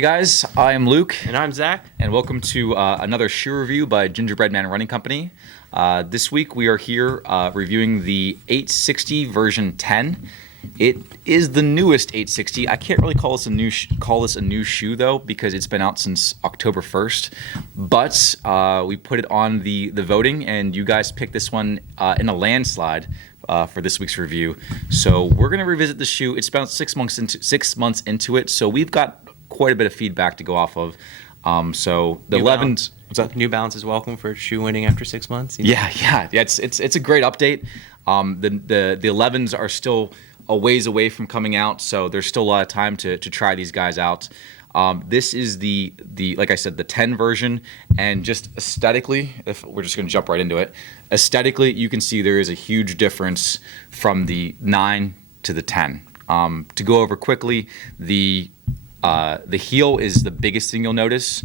Hey guys, I'm Luke. And I'm Zach. And welcome to another shoe review by Gingerbread Man Running Company. This week we are here reviewing the 860 version 10. It is the newest 860. I can't really call this a new shoe though, because it's been out since October 1st. But we put it on the voting, and you guys picked this one in a landslide for this week's review. So we're gonna revisit the shoe. It's about 6 months into it, so we've got quite a bit of feedback to go off of. So the 11s. What's that? New Balance is welcome for shoe winning after 6 months. Yeah. It's a great update. The 11s are still a ways away from coming out, so there's still a lot of time to try these guys out. This is the like I said, the 10 version, and just aesthetically, if we're just going to jump right into it, aesthetically you can see there is a huge difference from the 9 to the 10. To go over quickly, the heel is the biggest thing you'll notice.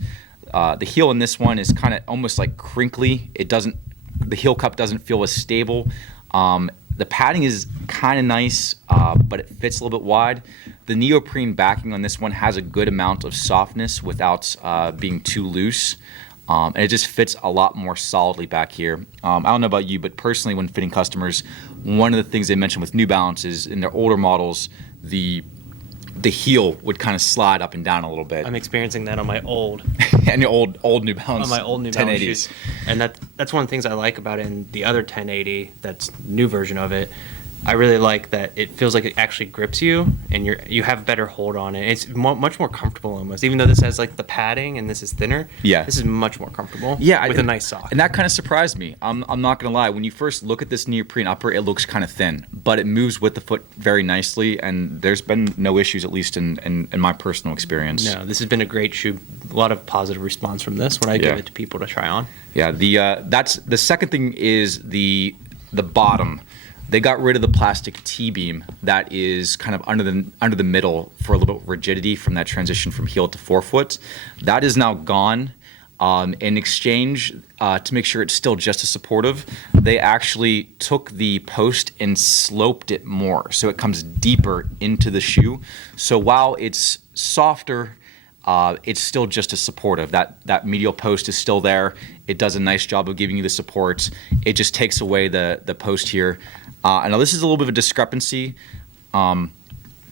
The heel in this one is kind of almost like crinkly. The heel cup doesn't feel as stable. The padding is kind of nice, but it fits a little bit wide. The neoprene backing on this one has a good amount of softness without being too loose. And it just fits a lot more solidly back here. I don't know about you, but personally when fitting customers, one of the things they mentioned with New Balance is in their older models, the heel would kind of slide up and down a little bit. I'm experiencing that on my old and your old New Balance. On my old New Balance shoes. And that's one of the things I like about it in the other 1080, that's new version of it. I really like that it feels like it actually grips you, and you have a better hold on it. It's much more comfortable almost. Even though this has like the padding and this is thinner, this is much more comfortable. Yeah, with a nice sock. And that kind of surprised me. I'm not gonna lie. When you first look at this neoprene upper, it looks kind of thin, but it moves with the foot very nicely, and there's been no issues, at least in my personal experience. No, this has been a great shoe. A lot of positive response from this when I give it to people to try on. Yeah, that's the second thing is the bottom. They got rid of the plastic T-beam that is kind of under the middle for a little bit of rigidity from that transition from heel to forefoot. That is now gone. In exchange, to make sure it's still just as supportive, they actually took the post and sloped it more, so it comes deeper into the shoe. So while it's softer, it's still just as supportive. That medial post is still there. It does a nice job of giving you the support. It just takes away the post here. I know this is a little bit of a discrepancy.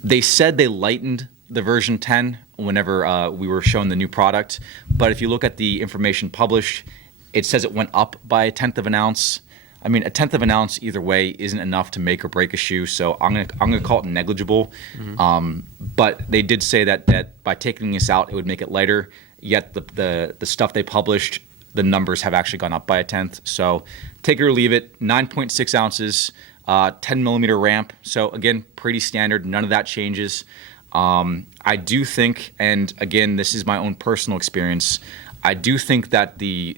They said they lightened the version 10 whenever we were shown the new product, but if you look at the information published, it says it went up by 1/10 of an ounce. I mean, 1/10 of an ounce either way isn't enough to make or break a shoe, so I'm gonna call it negligible. Mm-hmm. But they did say that by taking this out, it would make it lighter. Yet the stuff they published, the numbers have actually gone up by 1/10. So take it or leave it. 9.6 ounces, 10 millimeter ramp. So again, pretty standard. None of that changes. I do think, and again, this is my own personal experience, I do think that the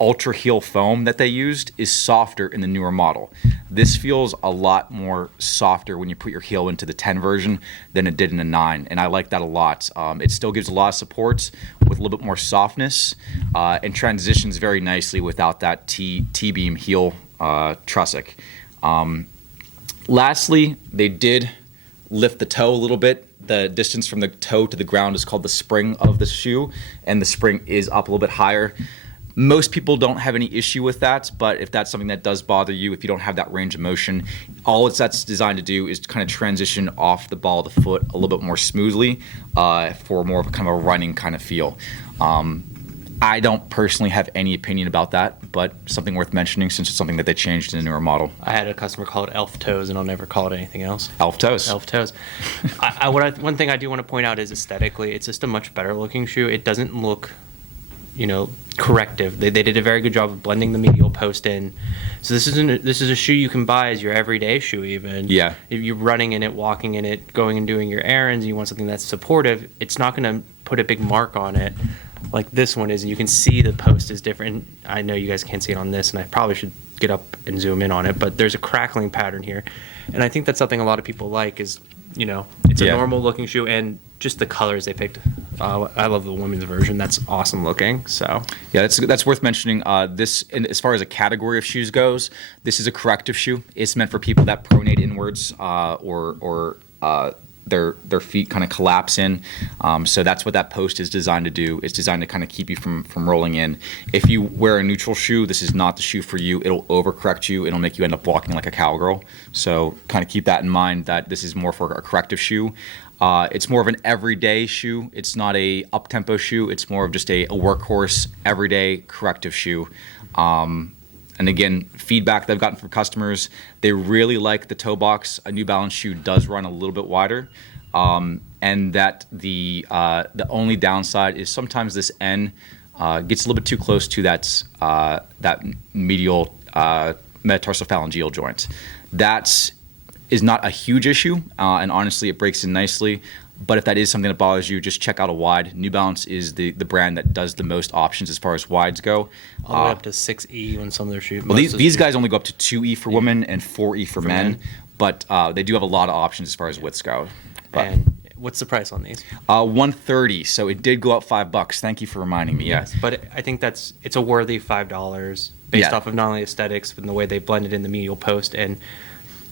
ultra heel foam that they used is softer in the newer model. This feels a lot more softer when you put your heel into the 10 version than it did in the 9, and I like that a lot. It still gives a lot of support with a little bit more softness, and transitions very nicely without that T-beam heel trussic. Lastly, they did lift the toe a little bit. The distance from the toe to the ground is called the spring of the shoe, and the spring is up a little bit higher. Most people don't have any issue with that, but if that's something that does bother you, if you don't have that range of motion, all that's designed to do is to kind of transition off the ball of the foot a little bit more smoothly for more of a kind of a running kind of feel. I don't personally have any opinion about that, but something worth mentioning since it's something that they changed in the newer model. I had a customer call it elf toes, and I'll never call it anything else. Elf toes. Elf toes. One thing I do want to point out is aesthetically, it's just a much better looking shoe. It doesn't look, Corrective. They did a very good job of blending the medial post in. So this is a shoe you can buy as your everyday shoe even. Yeah. If you're running in it, walking in it, going and doing your errands, and you want something that's supportive, it's not going to put a big mark on it like this one is, and you can see the post is different. I know you guys can't see it on this, and I probably should get up and zoom in on it, but there's a crackling pattern here. And I think that's something a lot of people like is, it's a normal looking shoe, and just the colors they picked. I love the women's version. That's awesome looking. So yeah, that's worth mentioning. This, and as far as a category of shoes goes, this is a corrective shoe. It's meant for people that pronate inwards or their feet kind of collapse in. So that's what that post is designed to do. It's designed to kind of keep you from rolling in. If you wear a neutral shoe, this is not the shoe for you. It'll overcorrect you. It'll make you end up walking like a cowgirl. So kind of keep that in mind, that this is more for a corrective shoe. It's more of an everyday shoe. It's not a up-tempo shoe. It's more of just a workhorse, everyday corrective shoe. And again, feedback that I've gotten from customers, they really like the toe box. A New Balance shoe does run a little bit wider, and that the only downside is sometimes this N gets a little bit too close to that medial metatarsophalangeal joint. That is not a huge issue, and honestly, it breaks in nicely. But if that is something that bothers you, just check out a wide. New Balance is the brand that does the most options as far as wides go. All the way up to 6E on some of their shoes. Well, these guys only go up to 2E for women and 4E for men. But they do have a lot of options as far as widths go. But, and what's the price on these? $130. So it did go up $5. Thank you for reminding me. Yes, but I think it's a worthy $5 based off of not only aesthetics but the way they blended in the medial post. And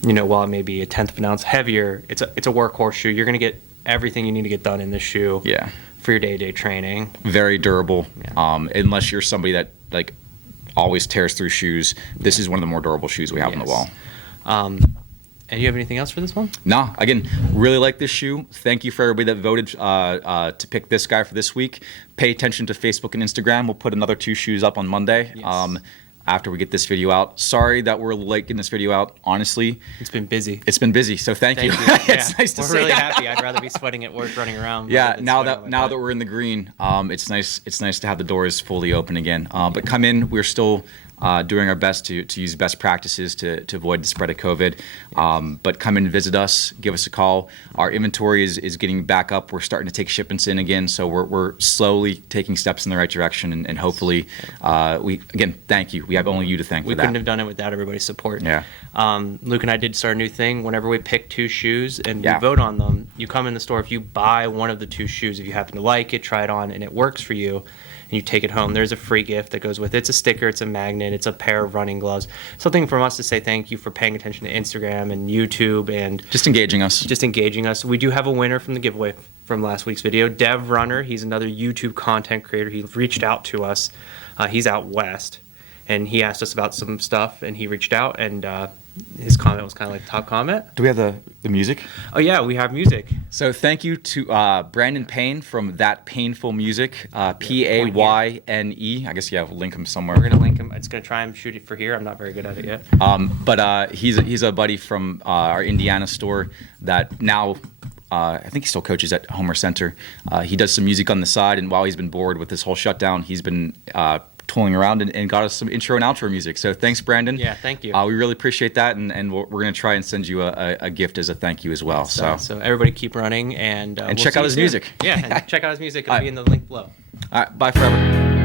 while it may be a tenth of an ounce heavier, it's a workhorse shoe. You're going to get everything you need to get done in this shoe. Yeah. For your day-to-day training. Very durable. Yeah. Unless you're somebody that always tears through shoes, this is one of the more durable shoes we have on the wall. And you have anything else for this one? No. Again, really like this shoe. Thank you for everybody that voted to pick this guy for this week. Pay attention to Facebook and Instagram. We'll put another 2 shoes up on Monday. Yes. After we get this video out. Sorry that we're late getting this video out. Honestly, it's been busy. So thank you. It's nice to see. We're really happy. I'd rather be sweating at work, running around. Yeah. Now that we're in the green, it's nice. It's nice to have the doors fully open again. But come in. We're still doing our best to use best practices to avoid the spread of COVID. But come in and visit us. Give us a call. Our inventory is getting back up. We're starting to take shipments in again. So we're slowly taking steps in the right direction. And hopefully, thank you. We have only you to thank for that. We couldn't have done it without everybody's support. Yeah. Luke and I did start a new thing. Whenever we pick 2 shoes and we vote on them, you come in the store. If you buy one of the 2 shoes, if you happen to like it, try it on, and it works for you, and you take it home, there's a free gift that goes with it. It's a sticker, it's a magnet, it's a pair of running gloves. Something from us to say thank you for paying attention to Instagram and YouTube and just engaging us. We do have a winner from the giveaway from last week's video. Dev Runner, he's another YouTube content creator. He reached out to us. He's out west, and he asked us about some stuff, and he reached out, and his comment was kind of like the top comment. Do we have the music? Oh, yeah, we have music. So thank you to Brandon Payne from That Painful Music, Payne. I guess, we'll link him somewhere. We're going to link him. It's going to try and shoot it for here. I'm not very good at it yet. But he's a buddy from our Indiana store that now I think he still coaches at Homer Center. He does some music on the side, and while he's been bored with this whole shutdown, he's been tooling around and got us some intro and outro music. So thanks, Brandon. Yeah, thank you. We really appreciate that, and we're going to try and send you a gift as a thank you as well. So everybody keep running and we'll check out his music. Yeah, and check out his music. It'll be in the link below. All right, bye forever.